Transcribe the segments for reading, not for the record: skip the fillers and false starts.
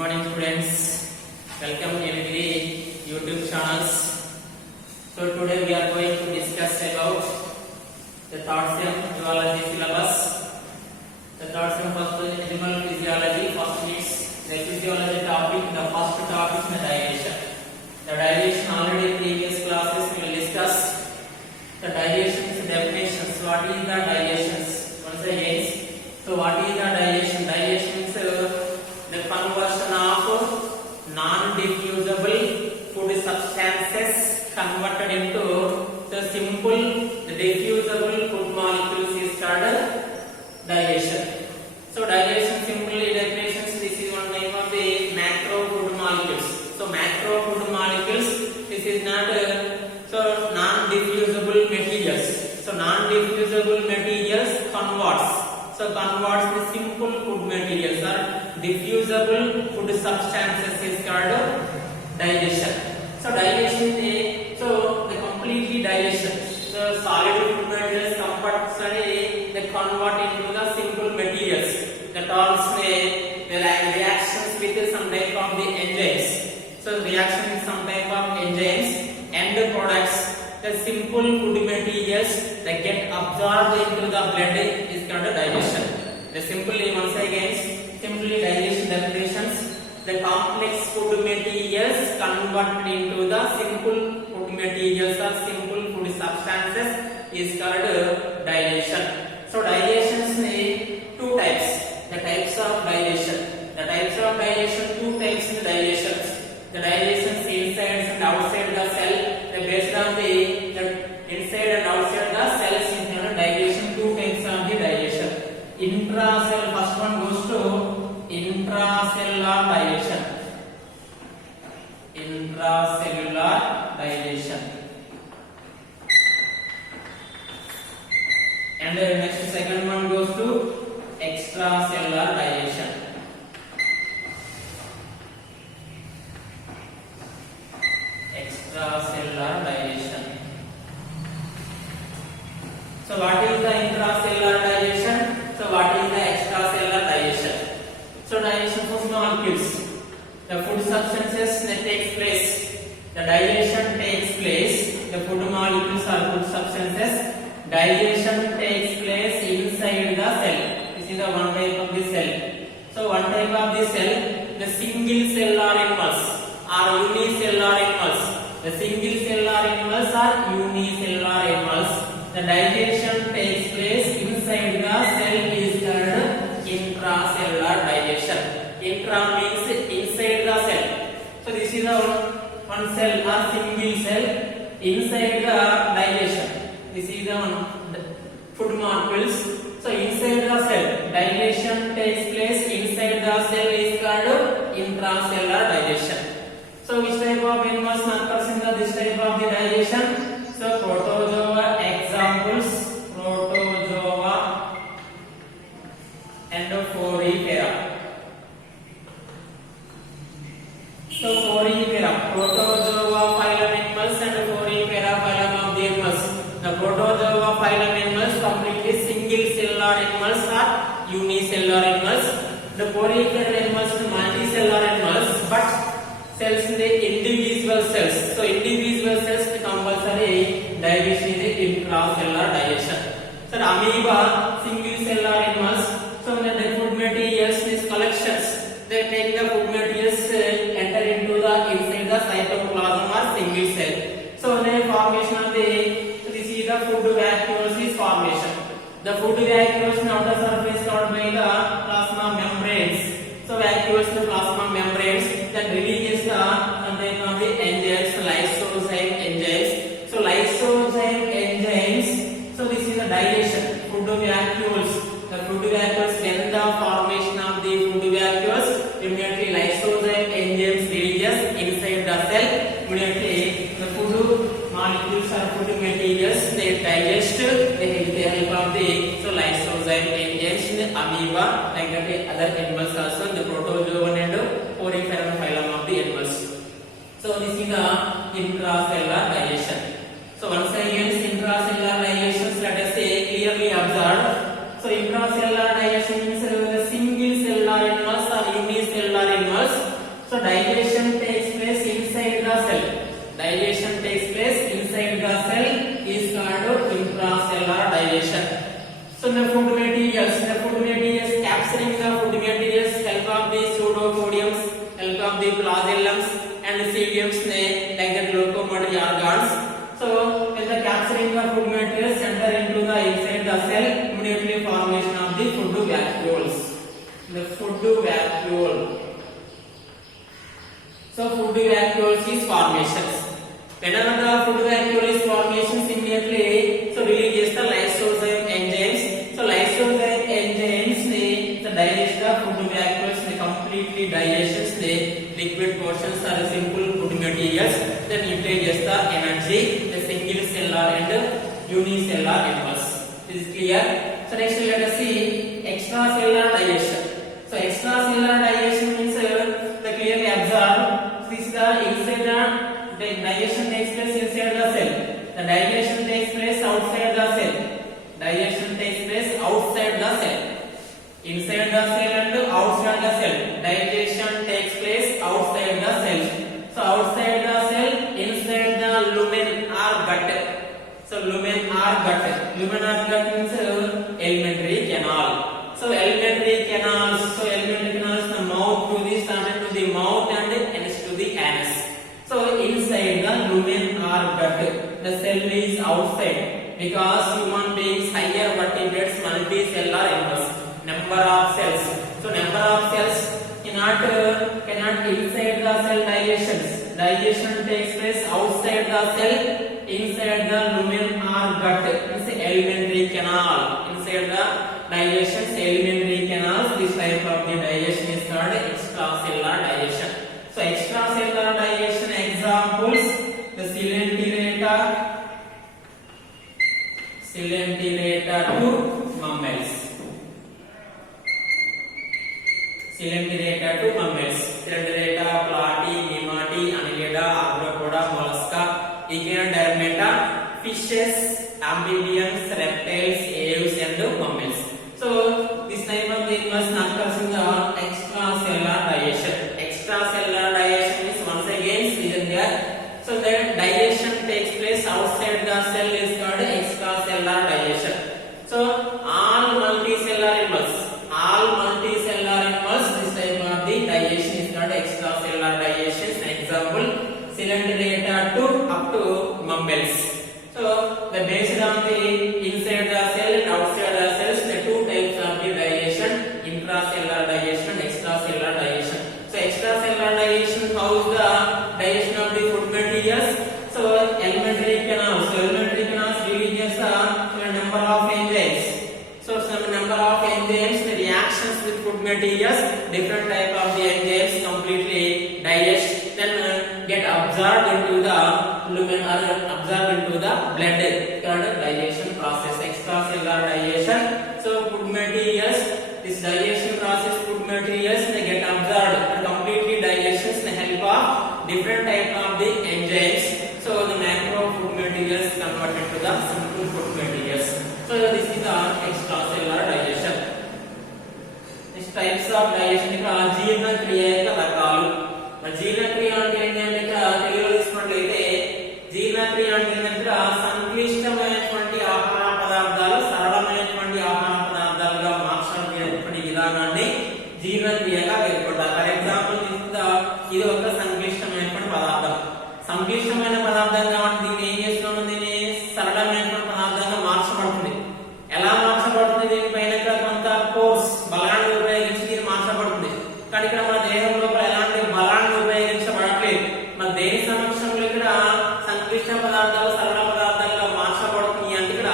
morning students, welcome Nilgiri YouTube channels. So today we are going to discuss about the third sem zoology syllabus. The third sem first animal physiology, first meets the physiology topic. The first topic is digestion. The digestion already previous classes we will discuss. The digestion's definitions. What is the digestions? Once again, so what is the digestion? Digestion is the conversion of non-diffusible food substances converted into the simple diffusible food molecules is called digestion. So digestion simply definitions, this is one name of the macro food molecules. So macro food molecules, this is not so non-diffusible materials. So non-diffusible materials converts. So converts the simple food materials or diffusible food substances is called digestion. So digestion is so the completely digestion. The solid food materials compulsory they convert into the simple materials. That also the reactions with some type of the enzymes. So reaction with some type of enzymes and products. The simple food materials that get absorbed into the blood is called digestion. The simply once again, simply digestion definitions. The complex food materials converted into the simple food materials or simple food substances is called digestion. So digestions are two types. The types of digestion. The types of digestion, two types of digestions. The digestions inside and outside the cell. Based on the inside and outside the cells in the digestion, two types of the digestion. Intracellular, first one goes to intracellular digestion. Intracellular digestion. And the next second one goes to extracellular digestion. Extracellular digestion. So what is the intracellular digestion? So what is the extracellular digestion? So digestion food molecules. The food substances that takes place. The digestion takes place. The food molecules or food substances. Digestion takes place inside the cell. This is the one type of the cell. So one type of the cell, the single cellular animals or unicellular animals. The single cellular animals are unicellular animals. The digestion takes place inside the cell is called intracellular digestion. Intra means inside the cell. So this is the one cell or single cell inside the digestion. This is the one food molecules. So inside the cell, digestion takes place inside the cell is called intracellular digestion. So which type of animals occurs in this type of the digestion? So protozoa examples, protozoa and porifera. So porifera, protozoa phylum animals and porifera phylum of the animals. The protozoa phylum animals completely single cellular animals or unicellular animals. The porifera animals are multicellular animals but cells in the individual cells. So individual cells the compulsory digestion is intracellular digestion. So amoeba single cellular animals. So when the food materials these collections, they take the food materials enter into the inside the cytoplasm or single cell. So when the formation of this is the food vacuoles is formation. The food vacuoles on outer surface covered by the plasma membranes. So vacuoles the plasma membranes that releases the type of the enzymes, lysozyme enzymes. So lysozyme enzymes. So this is the digestion. Food vacuoles. The food vacuoles when the formation of the food vacuoles, immediately lysozyme enzymes releases inside the cell. Immediately the food molecules or food materials they digest. They with the help of the so lysozyme enzymes in the amoeba like that other animals also the protozoan and porifera phylum of the animals. So this is the intracellular digestion. So once again intracellular digestion let us say clearly observed. So intracellular digestion means the single cellular animals or unicellular animals So digestion takes place inside the cell. Digestion takes place inside the cell is called intracellular digestion. So the food materials capturing the food materials help of the pseudopodiums, help of the flagellums and ciliums like the locomotor organs. So when the capturing the food materials enter into the inside the cell, immediately formation of the food vacuoles. The food vacuole. So food vacuoles is formations. Whenever the food vacuole is formations, immediately so releases the lysozyme enzymes. So lysozyme enzymes the digest the food vacuoles, they completely digests the liquid portions or simple food materials. Then utilizes the energy, the single cellular and unicellular animals. This is clear. So next let us see extracellular digestion. So extracellular digestion means the clearly observed. This is the inside the digestion takes place inside the cell. The digestion takes place outside the cell. Digestion takes place outside the cell. Inside the cell and outside the cell. Digestion takes place outside the cell. So outside the cell, inside the lumen or gut. So lumen or gut. Lumen or gut means alimentary canal. So alimentary canals. So alimentary canals, the mouth to the started to the mouth and ends to the anus. So inside the lumen or gut, the cell is outside because human beings higher vertebrates multicellular animals. Number of cells. So number of cells cannot inside the cell digestions. Digestion takes place outside the cell, inside the lumen or gut. It's alimentary canal. Inside the digestion, alimentary canals. This type of the digestion is called extracellular digestion. So extracellular digestion examples: the Coelenterata to mammals. Coelenterata to mammals. Coelenterata, Platy, Nemati, Annelida, Arthropoda, Mollusca, Echinodermata, fishes, amphibians, reptiles, aves and mammals. So this type of animals occurs in the extracellular digestion. Extracellular digestion is once again written here. So the digestion takes place outside the cell is called extracellular digestion. So all multicellular animals, this type of the digestion is called extracellular digestion. Example: Coelenterata to up to mammals. So the based on the inside the cell and outside the cells, the two types of the digestion: intracellular digestion, extracellular digestion. So extracellular digestion, how is the digestion of the food materials? So alimentary canals. So alimentary canals releases a number of enzymes. So some number of enzymes, the reactions with food materials, different type of the enzymes completely digest, then get absorbed into the lumen or absorbed into the blood called digestion process. Extracellular digestion. So food materials, this digestion process, food materials they get absorbed and completely digestions the help of different type of the enzymes. So the macro food materials converted to the simple food materials. So this is the extracellular digestion. Next types of digestion జీర్ణ క్రియ యొక్క రకాలు. మరి జీర్ణ క్రియ అంటే ఏంటంటే ఇక్కడ తెలుగులో తీసుకున్నట్లయితే జీర్ణ క్రియ అంటే ఏంటంటే సంక్లిష్టమైనటువంటి ఆహార పదార్థాలు సరళమైనటువంటి ఆహార పదార్థాలుగా మార్చడానికి విధానాన్ని జీర్ణ క్రియగా పేర్కొంటారు. ఫర్ ఎగ్జాంపుల్ తీసుకుందా, ఇది ఒక సంక్లిష్టమైనటువంటి పదార్థం. సంక్లిష్టమైన పదార్థం కాబట్టి దీన్ని ఏం చేస్తున్నాము, దీన్ని సరళమైనటువంటి పదార్థంగా మార్చబడుతుంది. ఎలా మార్చబడుతుంది? దీనిపైన కొంత ఫోర్స్ బలాన్ని ఉపయోగించి దీన్ని మార్చబడుతుంది. కానీ ఇక్కడ మన దేహం లోపల ఎలాంటి బలాన్ని ఉపయోగించబడట్లేదు. మన దేని సమక్షంలో ఇక్కడ సంక్లిష్ట పదార్థాలు సరళ పదార్థాలుగా మార్చబడుతుంది అంటే ఇక్కడ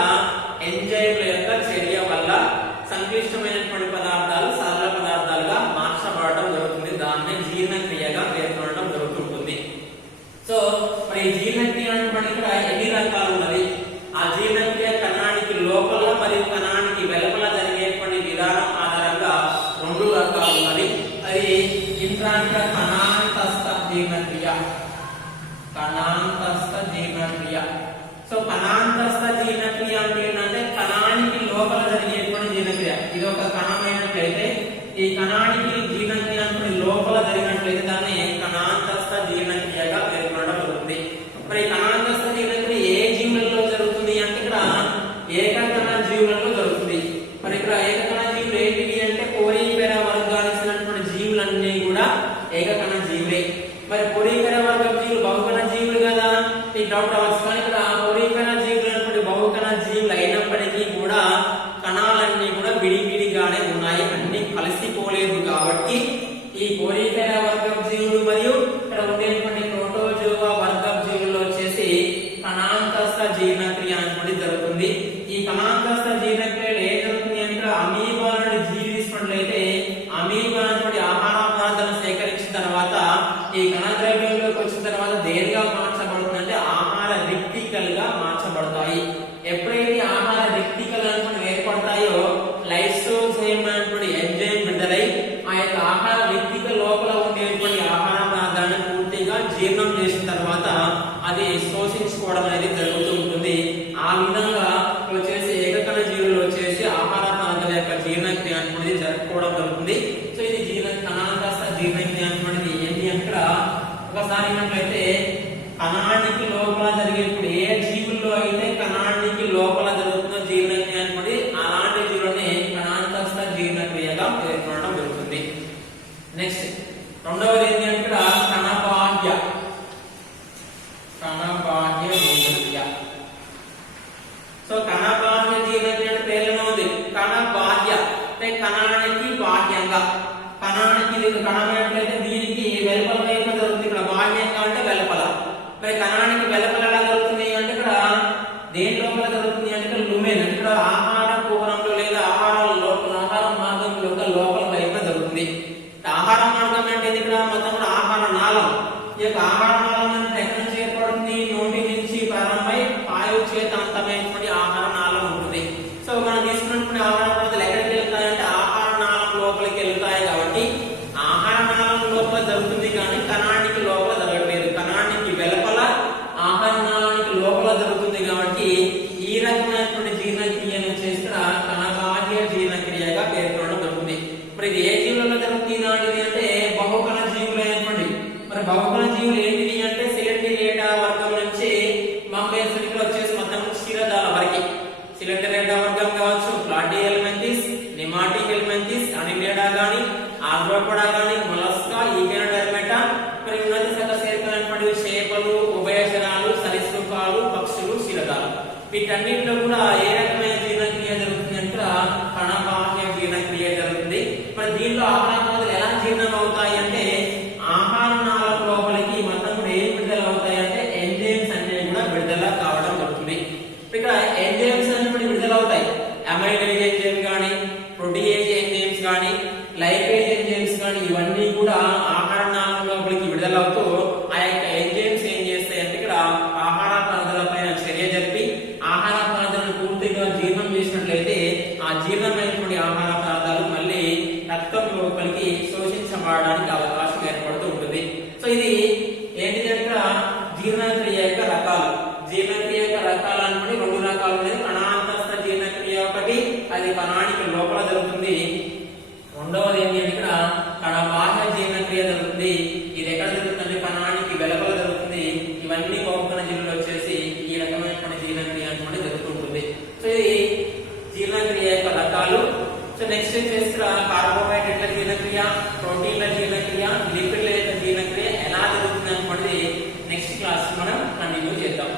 ఎంజైమ్ల యొక్క చర్య వల్ల సంక్లిష్టమైనటువంటి పదార్థాలు సరళ పదార్థాలుగా మార్చబడటం జరుగుతుంది. దాన్ని జీర్ణక్రియగా పేర్కొనడం జరుగుతుంటుంది. సో మరి జీర్ణక్రియ అంటే ఇక్కడ ఎన్ని రకాలు ఉన్నది? ఆ జీర్ణక్రియ కణానికి లోపల మరియు కణానికి వెలుపల జరిగేటువంటి విధానం ఆధారంగా రెండు రకాలు ఉన్నది. అది ఇంట్రాంట్ర కణాంతస్థ జీర్ణక్రియ, కణాంతస్థ జీర్ణక్రియ. సో కణాంతస్థ జీర్ణక్రియ అంటే ఏంటంటే కణానికి లోపల జరిగేటువంటి జీర్ణక్రియ. ఇది ఒక కణమైనట్లయితే ఈ కణానికి జీర్ణక్రియ అంటే లోపల జరిగినట్టు చేసినట్లయితే దాన్ని కణాంతస్థ జీర్ణక్రియగా పేర్కొనడం జరుగుతుంది. మరి కణాంతస్థ జీర్ణక్రియ ఏ జీవులలో జరుగుతుంది అంటే ఇక్కడ ఏకకణ జీవులలో జరుగుతుంది. మరి ఇక్కడ ఏకకణ జీవులు ఏంటివి అంటే కోరిఫెరా వర్గానికి చెందినటువంటి జీవులన్నీ కూడా ఏకకణ జీవులే. మరి కోరిఫెరా వర్గం జీవులు బహుకణ జీవులు కదా, ఈ డౌట్ అవ్వచ్చు. కానీ ఇక్కడ కోరిఫెరా జీవులు అనేటువంటి బహుకణ జీవులు అయినప్పటికీ కూడా కణాలన్నీ కూడా విడివిడిగానే ఉన్నాయి, అన్ని కలిసిపోలేదు. కాబట్టి ఈ కోరిఫెరా వర్గం జీవులు మరియు ఇక్కడ ఉండేటువంటి ప్రోటోజోవా వర్గం జీవుల్లో వచ్చేసి కణాంతస్థ జీర్ణక్రియ అనేది జరుగుతుంది. ఈ కణాంతస్థ జీర్ణక్రియలో ఏం జరుగుతుంది అంటే అమీబా నుండి జీవి తీసుకున్నట్లయితే అమీబా అనేటువంటి ఆహార పదార్థాలను సేకరించిన తర్వాత ఈ కణద్రవ్యంలోకి వచ్చిన తర్వాత దేనిగా మార్చబడుతుంది అంటే ఆహార రిక్తికలుగా మార్చబడతాయి. ఎప్పుడైతే ఆహార రిక్తికలు అనేటువంటి ఏర్పడతాయో లైసోజైమ్ అనేటువంటి ఎంజైమ్ విడుదలై ఆ యొక్క ఆహార రిక్తిక లోపల ఉండేటువంటి ఆహార పదార్థాన్ని పూర్తిగా జీర్ణం చేసిన తర్వాత అది శోషించుకోవడం అనేది జరుగుతూ ఉంటుంది. ఆ విధంగా వచ్చేసి ఏకకణ జీవులు వచ్చేసి ఆహార పదార్థాల యొక్క జీర్ణక్రియ అనేది జరుపుకోవడం జరుగుతుంది. సో ఇది కణాంతస్థ జీర్ణక్రియ అనేది ఏంటి అంటే ఒకసారి ఏమంటే కణానికి లోపల జరిగేప్పుడు ఏ జీవుల్లో అయితే కణానికి లోపల జరుగుతున్న జీర్ణక్రియ అనేది అలాంటి జీవులని కణాంతస్థ జీర్ణక్రియగా పేర్కొనడం జరుగుతుంది. నెక్స్ట్ రెండవది ఏంటి అంటే కణబాహ్య జీర్ణక్రియ. సో కణబాహ్య జీర్ణక్రియ అంటే పేర్లోనే ఉంది. కణబాహ్య అంటే కణానికి బాహ్యంగా, కణానికి కణం ఏంటంటే దీనికి వెలుపల వైపు జరుగుతుంది. ఇక్కడ బాహ్యంగా అంటే వెలుపల. మరి కణానికి వెలుపల ఎలా జరుగుతుంది అంటే ఇక్కడ దేని లోపల జరుగుతుంది అంటే ఇక్కడ లుమెన్ అంటే ఇక్కడ ఆహార కుహరంలో లేదా ఆహార మార్గంలో లోపల వైపు జరుగుతుంది. ఆహార మార్గం అంటే ఇక్కడ మొత్తం కూడా ఆహార నాళం. ఈ యొక్క ఆహార నాళం అంటే ఎక్కడి నుంచి ఏర్పడుతుంది? నోటి నుంచి ప్రారంభమై పాయు చేత అంతమైనటువంటి ఆహార నాళం ఉంటుంది. సో మనం తీసుకున్నటువంటి ఆహార పదార్థాలు ఎక్కడికి వెళ్తాయంటే ఆహార నాళం లోపలికి వెళ్తాయి. కాబట్టి ఆహార నాళం లోపల జరుగుతుంది కానీ కణానికి లోపల జరగట్లేదు. కణానికి వెలుపల ఆహార నాళానికి లోపల జరుగుతుంది. కాబట్టి ఈ రకమైనటువంటి జీర్ణక్రియను చేసిన కణబాహ్య జీర్ణక్రియగా పేర్కొనడం జరుగుతుంది. మరి ఇది ఏ జీవులలో జరుగుతుంది నాటిది అంటే బహుకణ జీవులైనటువంటి మరి బహుకణ జీవులు ఏంటివి అంటే సిలిండరేటా వర్గం నుంచి మంగేశ్వరికి వచ్చేసి మొత్తం క్షీరదాల వరకు సిలిండరేటా వర్గం కావచ్చు, ప్లాటిహెల్మింథిస్, నెమాటిహెల్మింథిస్, అనిలిడా గాని, ఆర్థ్రోపోడా గాని, మొలస్కా, ఈకెనోడెర్మేటా, మరి ఉన్నత సకశేరుకమైనటువంటి చేపలు, ఉభయచరాలు, సరీసృపాలు, పక్షులు, క్షీరదాలు వీటన్నిటిలో కూడా ఏ రకమైన జీర్ణక్రియ జరుగుతుంది అంటే కణబాహ్య జీర్ణక్రియ జరుగుతుంది. మరి దీనిలో ఆహార పదార్థాలు ఎలా జీర్ణం అవుతాయి అంటే ఆహార నాళం లోపలికి మొత్తం కూడా ఏం విడుదల అవుతాయి అంటే ఎంజైమ్స్ అనేవి కూడా విడుదల కావడం జరుగుతుంది. ఇక్కడ ఎంజైమ్స్ అనేవి విడుదల అవుతాయి. అమైలేజ్ ఎంజైమ్ గానీ, ప్రోటీయేజ్ ఎంజైమ్స్ గానీ, లైపేజ్ ఎంజైమ్స్ గానీ ఇవన్నీ కూడా ఆహార నాళం లోపలికి విడుదల అవుతూ ఆ యొక్క ఎంజైమ్స్ ఏం చేస్తాయి అంటే ఇక్కడ ఆహార పదార్థాలపైన చర్య జరిపి ఆహార పదార్థాలను పూర్తిగా జీర్ణం చేసినట్లయితే ఆ జీర్ణమైనటువంటి ఆహార పదార్థాలు మళ్ళీ రక్తం లోపలికి శోషించబడడానికి అవకాశం ఏర్పడుతూ ఉంటుంది. సో ఇది ఏంటి అంటే జీర్ణక్రియ యొక్క రకాలు. జీర్ణక్రియ యొక్క రకాలు అంటే రెండు రకాలు ఉన్నాయి. కణాంతస్థ జీర్ణక్రియ ఒకటి, అది కణానికి లోపల జరుగుతుంది. రెండవది ఏంటి అంటే ఇక్కడ కణబాహ్య జీర్ణక్రియ జరుగుతుంది. ఇది ఎక్కడ జరుగుతుంది? కణానికి వెలుపల జరుగుతుంది. ఇవన్నీ బహుకణ జీవులు వచ్చేసి ఈ రకమైనటువంటి జీర్ణక్రియ అనేది జరుగుతుంటుంది. సో ఇది జీర్ణక్రియ యొక్క రకాలు. సో నెక్స్ట్ వచ్చేసి కార్బోహైడ్రేట్ల జీర్ణక్రియ, ప్రోటీన్ల జీర్ణక్రియ, లిపిడ్ల యొక్క జీర్ణక్రియ ఎలా జరుగుతుంది అనేది నెక్స్ట్ క్లాస్ మనం కంటిన్యూ చేద్దాం.